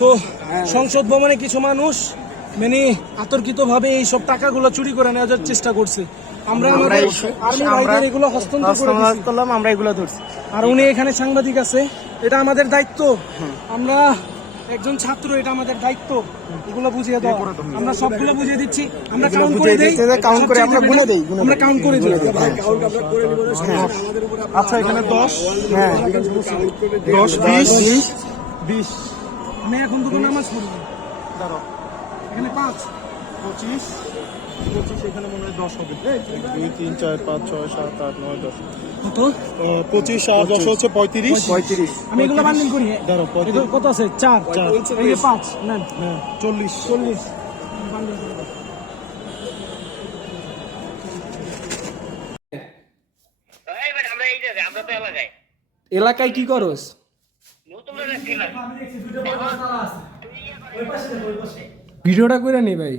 তো সংসদ ভবনে কিছু মানুষ মানে আতর্কিতভাবে এই সব টাকাগুলো চুরি করে নেওয়ার চেষ্টা করছে। আমরা আমাদের আর্মি ভাইদের এগুলো হস্তান্তর করলাম, আমরা এগুলো ধরছি। আর উনি এখানে সাংবাদিক আছে, এটা আমাদের দায়িত্ব। আমরা একজন ছাত্র, এটা আমাদের দায়িত্ব এগুলো বুঝিয়ে দাও। আমরা সবগুলো বুঝিয়ে দিচ্ছি, আমরা কাউন্ট করে দেই, কাউন্ট করে আমরা বলে দেই, আমরা কাউন্ট করে দিই। আচ্ছা এখানে 10, হ্যাঁ 10 20 আমি এখন দুটো নামাজ পড়ব। দাঁড়াও, এখানে 5 25 এখানে মনে হয় 10 হবে। 2 3 4 5 6 7 8 9 10 কত? 25 আর 10 হচ্ছে 35। আমি এগুলো বান্ডিল করি। দাঁড়াও, কত আছে? 4 এই যে 5 নেন। হ্যাঁ 40 বান্ডিল করে দাও। এলাকায় কি করস? ভিডিওটা করে নি ভাই।